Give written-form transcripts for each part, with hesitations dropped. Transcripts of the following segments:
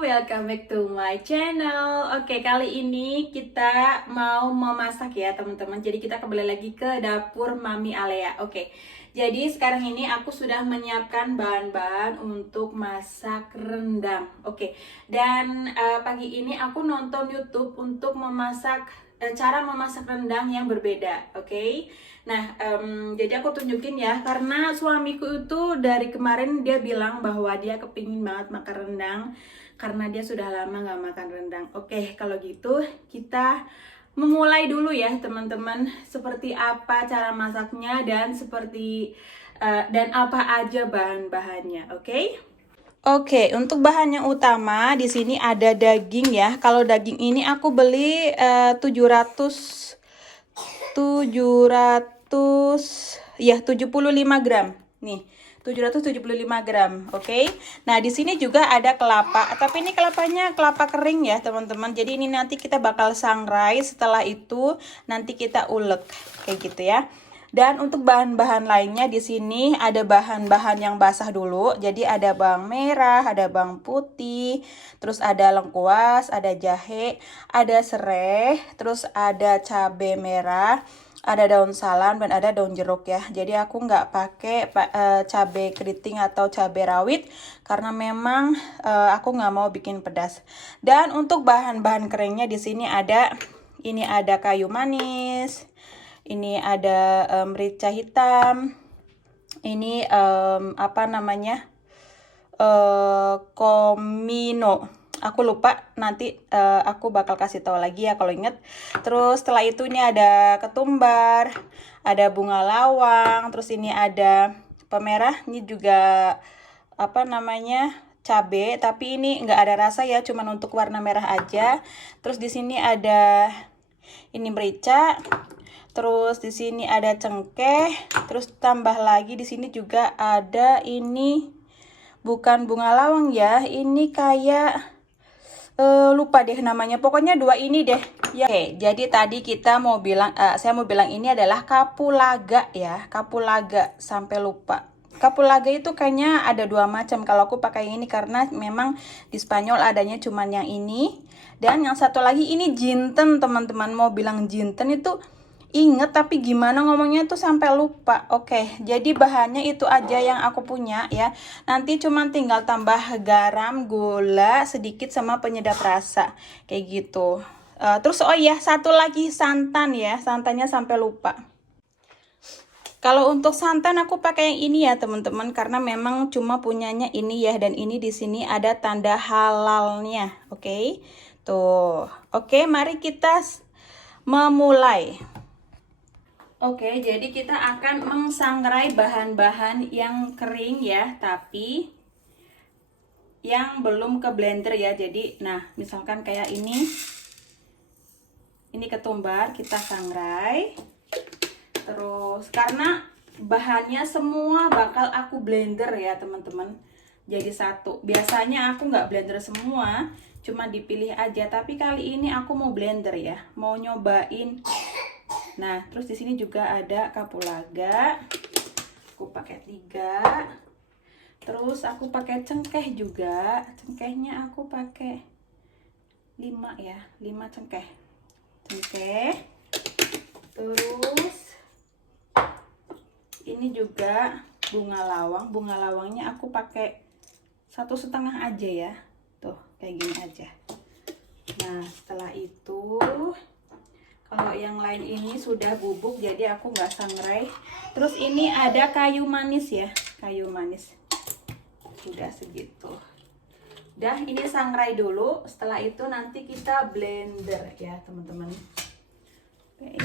welcome back to my channel. Oke, kali ini kita mau memasak ya teman-teman. Jadi kita kembali lagi ke dapur Mami Alea. Oke, jadi sekarang ini aku sudah menyiapkan bahan-bahan untuk masak rendang. Oke, dan pagi ini aku nonton YouTube untuk memasak cara memasak rendang yang berbeda. Oke. Nah, jadi aku tunjukin ya, karena suamiku itu dari kemarin dia bilang bahwa dia kepingin banget makan rendang, karena dia sudah lama nggak makan rendang. Oke, kalau gitu kita memulai dulu ya teman-teman, seperti apa cara masaknya dan dan apa aja bahan-bahannya. Oke? Oke, untuk bahan yang utama di sini ada daging ya. Kalau daging ini aku beli 75 gram. Nih, 775 gram. Oke. Nah, di sini juga ada kelapa, tapi ini kelapanya kelapa kering ya, teman-teman. Jadi ini nanti kita bakal sangrai, setelah itu nanti kita ulek kayak gitu ya. Dan untuk bahan-bahan lainnya di sini ada bahan-bahan yang basah dulu. Jadi ada bawang merah, ada bawang putih, terus ada lengkuas, ada jahe, ada serai, terus ada cabai merah, ada daun salam, dan ada daun jeruk ya. Jadi aku nggak pakai cabai keriting atau cabai rawit karena memang aku nggak mau bikin pedas. Dan untuk bahan-bahan keringnya di sini ini ada kayu manis. Ini ada merica hitam. Ini apa namanya? Komino. Aku lupa, nanti aku bakal kasih tahu lagi ya kalau inget. Terus setelah itu ini ada ketumbar, ada bunga lawang, terus ini ada pemerah, ini juga apa namanya? Cabe, tapi ini nggak ada rasa ya, cuman untuk warna merah aja. Terus di sini ada ini merica. Terus di sini ada cengkeh, terus tambah lagi di sini juga ada ini bukan bunga lawang ya, ini kayak lupa deh namanya. Pokoknya dua ini deh. Ya. Oke, jadi tadi saya mau bilang ini adalah kapulaga ya, kapulaga, sampai lupa. Kapulaga itu kayaknya ada dua macam. Kalau aku pakai ini karena memang di Spanyol adanya cuman yang ini. Dan yang satu lagi ini jinten, teman-teman. Mau bilang jinten itu inget, tapi gimana ngomongnya tuh sampai lupa. Oke, jadi bahannya itu aja yang aku punya ya. Nanti cuman tinggal tambah garam, gula sedikit, sama penyedap rasa kayak gitu. Terus oh iya, satu lagi santan ya, santannya sampai lupa. Kalau untuk santan aku pakai yang ini ya teman-teman, karena memang cuma punyanya ini ya, dan ini di sini ada tanda halalnya. Oke, tuh. Oke, mari kita memulai. Oke, jadi kita akan mengsangrai bahan-bahan yang kering ya, tapi yang belum ke blender ya. Jadi, nah, misalkan kayak ini ketumbar, kita sangrai. Terus, karena bahannya semua bakal aku blender ya, teman-teman. Jadi satu. Biasanya aku nggak blender semua, cuma dipilih aja. Tapi kali ini aku mau blender ya, mau nyobain. Nah, terus di sini juga ada kapulaga. Aku pakai 3. Terus aku pakai cengkeh juga. Cengkehnya aku pakai 5 ya, 5 cengkeh. Cengkeh. Terus ini juga bunga lawang. Bunga lawangnya aku pakai 1,5 aja ya. Tuh, kayak gini aja. Nah, setelah itu kalau yang lain ini sudah bubuk, jadi aku nggak sangrai. Terus ini ada kayu manis ya, kayu manis. Sudah segitu. Udah, ini sangrai dulu. Setelah itu nanti kita blender ya teman-teman. Oke.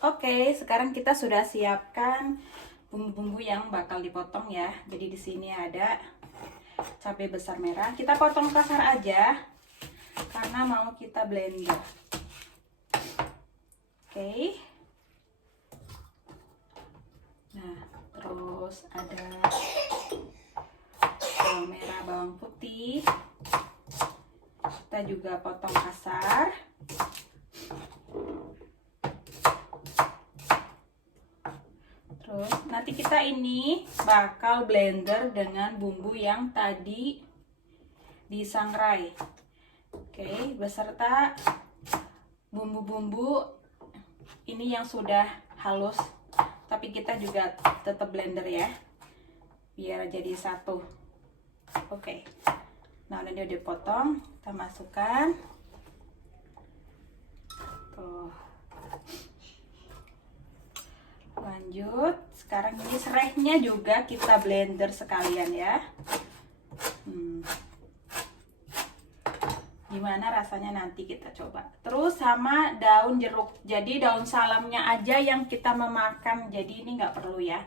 Oke, sekarang kita sudah siapkan bumbu-bumbu yang bakal dipotong ya. Jadi di sini ada cabai besar merah, kita potong kasar aja karena mau kita blender. Oke. Nah, terus ada bawang merah, bawang putih, kita juga potong kasar. Terus nanti kita ini bakal blender dengan bumbu yang tadi disangrai. Oke, beserta bumbu-bumbu ini yang sudah halus. Tapi kita juga tetap blender ya, biar jadi satu. Oke. Nah, udah dipotong, kita masukkan. Tuh. Lanjut, sekarang ini serehnya juga kita blender sekalian ya. Gimana rasanya nanti kita coba. Terus sama daun jeruk. Jadi daun salamnya aja yang kita memakan. Jadi ini nggak perlu ya.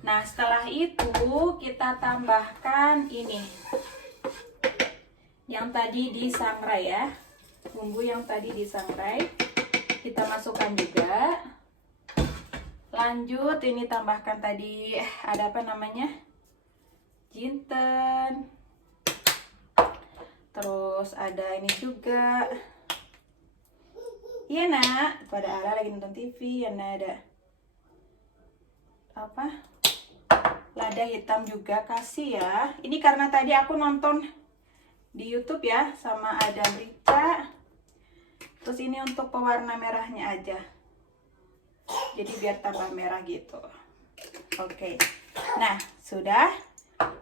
Nah, setelah itu kita tambahkan ini. Yang tadi disangrai ya. Bumbu yang tadi disangrai. Kita masukkan juga. Lanjut, ini tambahkan tadi ada apa namanya? Jinten. Terus ada ini juga. Iya nak, pada Ara lagi nonton TV, ya nak, ada apa? Lada hitam juga kasih ya. Ini karena tadi aku nonton di YouTube ya, sama ada berita. Terus ini untuk pewarna merahnya aja. Jadi biar tambah merah gitu. Oke. Nah, sudah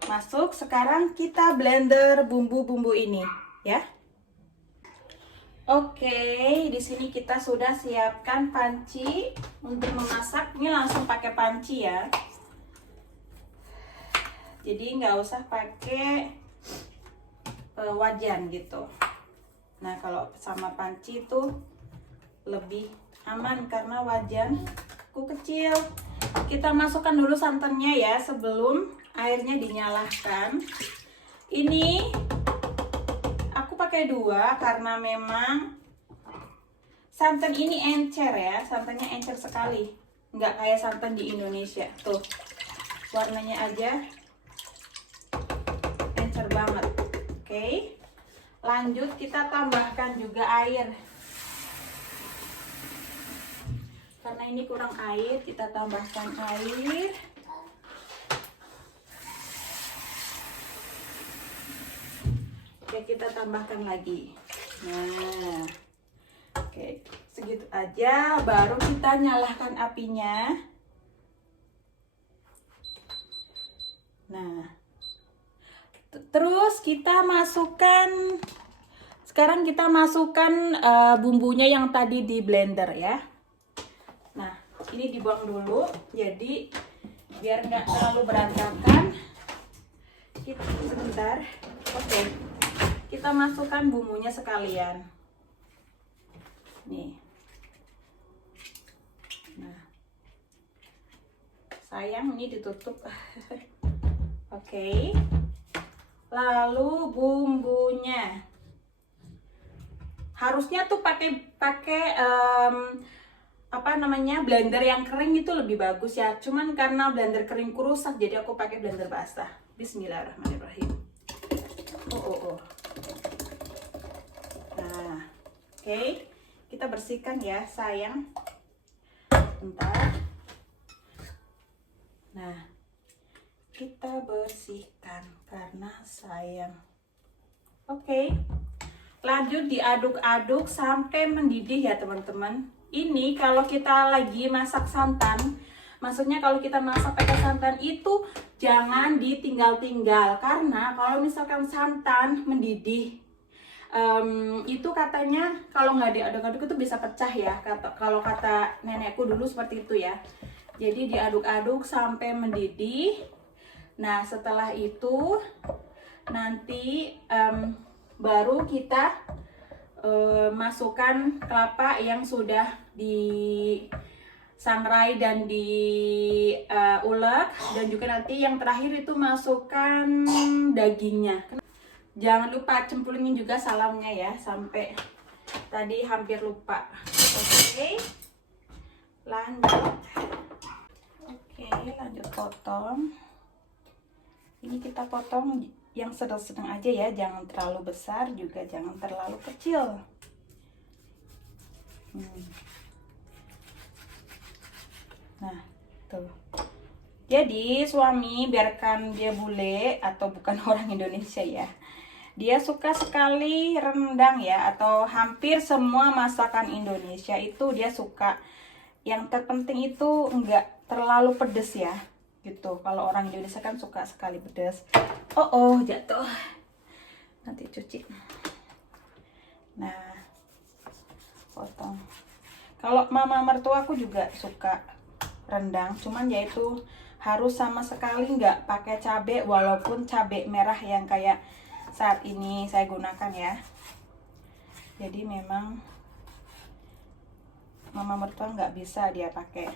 masuk. Sekarang kita blender bumbu-bumbu ini ya. Oke, di sini kita sudah siapkan panci untuk memasak. Ini langsung pakai panci ya. Jadi nggak usah pakai wajan gitu. Nah, kalau sama panci itu lebih aman karena wajan aku kecil. Kita masukkan dulu santannya ya sebelum airnya dinyalahkan. Ini aku pakai 2 karena memang santan ini encer ya, santannya encer sekali, nggak kayak santan di Indonesia. Tuh warnanya aja encer banget. Oke, lanjut kita tambahkan juga air. Karena ini kurang air, kita tambahkan air. Oke, kita tambahkan lagi. Nah, oke, segitu aja. Baru kita nyalakan apinya. Nah, terus kita masukkan. Sekarang kita masukkan bumbunya yang tadi di blender ya. Nah, ini dibuang dulu, jadi biar nggak terlalu berantakan. Kita sebentar. Oke, kita masukkan bumbunya sekalian. Nih. Nah, sayang ini ditutup. Oke. Lalu bumbunya harusnya tuh pakai apa namanya, blender yang kering itu lebih bagus ya. Cuman karena blender keringku rusak, jadi aku pakai blender basah. Bismillahirrahmanirrahim. Oh. Nah, oke. Kita bersihkan ya, sayang. Bentar. Nah, kita bersihkan karena sayang. Oke. Lanjut diaduk-aduk sampai mendidih ya teman-teman. Ini kalau kita lagi masak santan, maksudnya kalau kita masak pakai santan itu jangan ditinggal-tinggal. Karena kalau misalkan santan mendidih, itu katanya kalau nggak diaduk-aduk itu bisa pecah ya. Kalau kata nenekku dulu seperti itu ya. Jadi diaduk-aduk sampai mendidih. Nah, setelah itu nanti baru kita masukkan kelapa yang sudah disangrai dan diulek, dan juga nanti yang terakhir itu masukkan dagingnya. Jangan lupa cemplungin juga salamnya ya, sampai tadi hampir lupa. Oke, lanjut. Oke, lanjut potong. Ini kita potong yang sedang-sedang aja ya, jangan terlalu besar juga jangan terlalu kecil. Nah, tuh. Jadi suami biarkan dia bule atau bukan orang Indonesia ya, dia suka sekali rendang ya, atau hampir semua masakan Indonesia itu dia suka. Yang terpenting itu enggak terlalu pedes ya, gitu. Kalau orang Indonesia kan suka sekali pedas. Oh jatuh, nanti cuci. Nah, potong. Kalau mama mertua aku juga suka rendang, cuman yaitu harus sama sekali nggak pakai cabai, walaupun cabai merah yang kayak saat ini saya gunakan ya. Jadi memang mama mertua nggak bisa dia pakai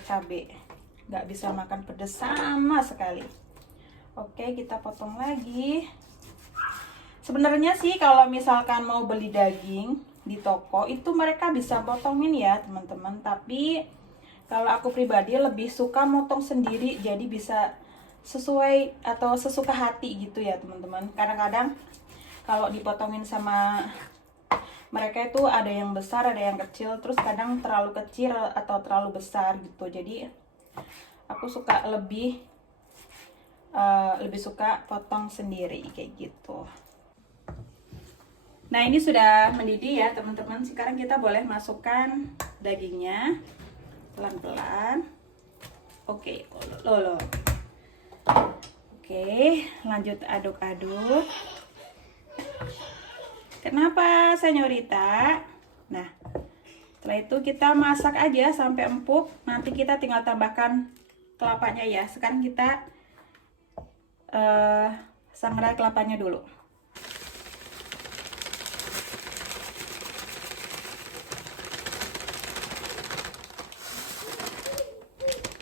cabai, nggak bisa makan pedas sama sekali. Oke, kita potong lagi. Sebenarnya sih kalau misalkan mau beli daging di toko itu mereka bisa potongin ya teman-teman, tapi kalau aku pribadi lebih suka motong sendiri, jadi bisa sesuai atau sesuka hati gitu ya teman-teman. Kadang-kadang kalau dipotongin sama mereka itu ada yang besar, ada yang kecil, terus kadang terlalu kecil atau terlalu besar gitu. Jadi aku suka lebih suka potong sendiri kayak gitu. Nah, ini sudah mendidih ya teman-teman. Sekarang kita boleh masukkan dagingnya pelan-pelan. Oke, loh. Oke, lanjut aduk-aduk. Kenapa senyorita? Nah, setelah itu kita masak aja sampai empuk. Nanti kita tinggal tambahkan kelapanya ya. Sekarang kita sangrai kelapanya dulu.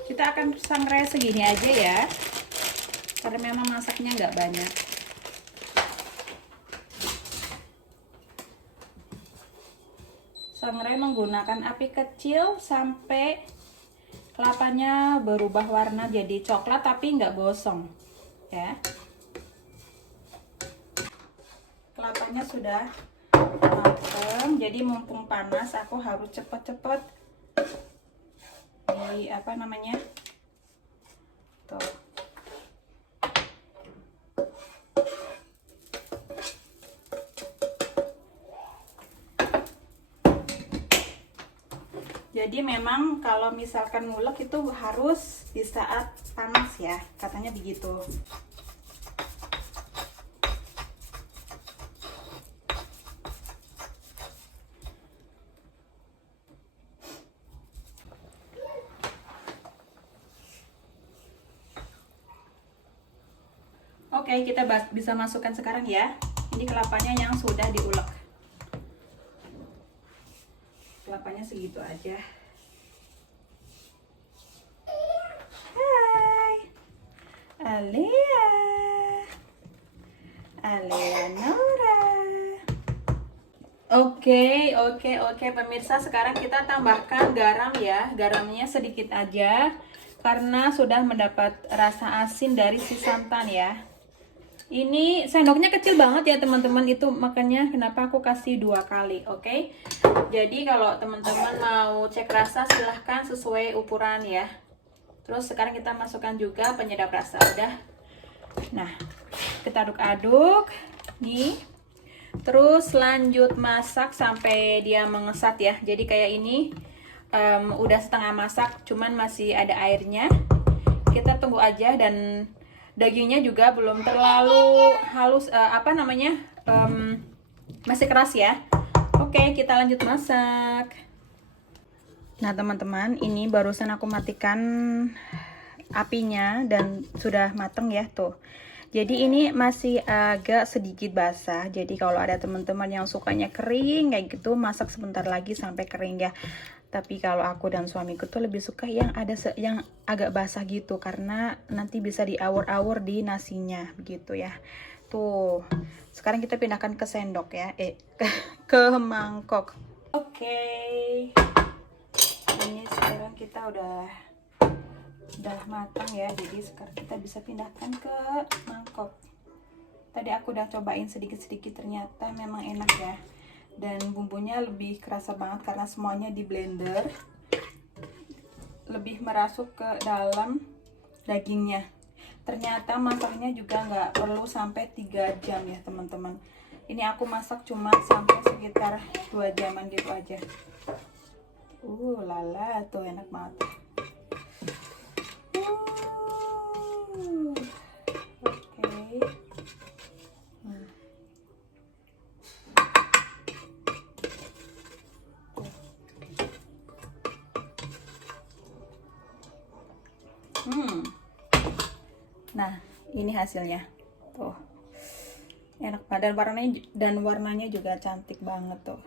Kita akan sangrai segini aja ya, karena memang masaknya nggak banyak. Sangrai menggunakan api kecil sampai kelapanya berubah warna jadi coklat tapi nggak gosong ya. Kelapanya sudah matang, jadi mumpung panas aku harus cepet-cepet di apa namanya tuh. Jadi memang kalau misalkan ngulek itu harus di saat panas ya, katanya begitu. Oke, kita bisa masukkan sekarang ya. Ini kelapanya yang sudah diulek. Kelapanya segitu aja. Hai, Alea, Nora. Oke, pemirsa, sekarang kita tambahkan garam ya. Garamnya sedikit aja karena sudah mendapat rasa asin dari si santan ya. Ini sendoknya kecil banget ya teman-teman, itu makanya kenapa aku kasih 2 kali. Oke. Jadi kalau teman-teman mau cek rasa silahkan sesuai ukuran ya. Terus sekarang kita masukkan juga penyedap rasa udah. Nah, kita aduk-aduk nih. Terus lanjut masak sampai dia mengesat ya. Jadi kayak ini udah setengah masak, cuman masih ada airnya. Kita tunggu aja, dan dagingnya juga belum terlalu halus, masih keras ya. Oke, kita lanjut masak. Nah teman-teman, ini barusan aku matikan apinya dan sudah mateng ya tuh. Jadi ini masih agak sedikit basah. Jadi kalau ada teman-teman yang sukanya kering kayak gitu, masak sebentar lagi sampai kering ya. Tapi kalau aku dan suamiku tuh lebih suka yang yang agak basah gitu, karena nanti bisa diawur-awur di nasinya begitu ya. Tuh. Sekarang kita pindahkan ke sendok ya, ke mangkok. Oke. Ini sekarang kita udah matang ya, jadi sekarang kita bisa pindahkan ke mangkok. Tadi aku udah cobain sedikit-sedikit, ternyata memang enak ya, dan bumbunya lebih kerasa banget karena semuanya di blender, lebih merasuk ke dalam dagingnya. Ternyata masaknya juga nggak perlu sampai 3 jam ya teman-teman. Ini aku masak cuma sampai sekitar 2 jaman gitu aja. Lala, tuh enak banget. Oke. Nah, ini hasilnya. Tuh. Enak banget dan warnanya juga cantik banget tuh.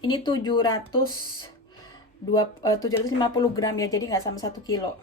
Ini 750 gram ya, jadi nggak sama 1 kilo.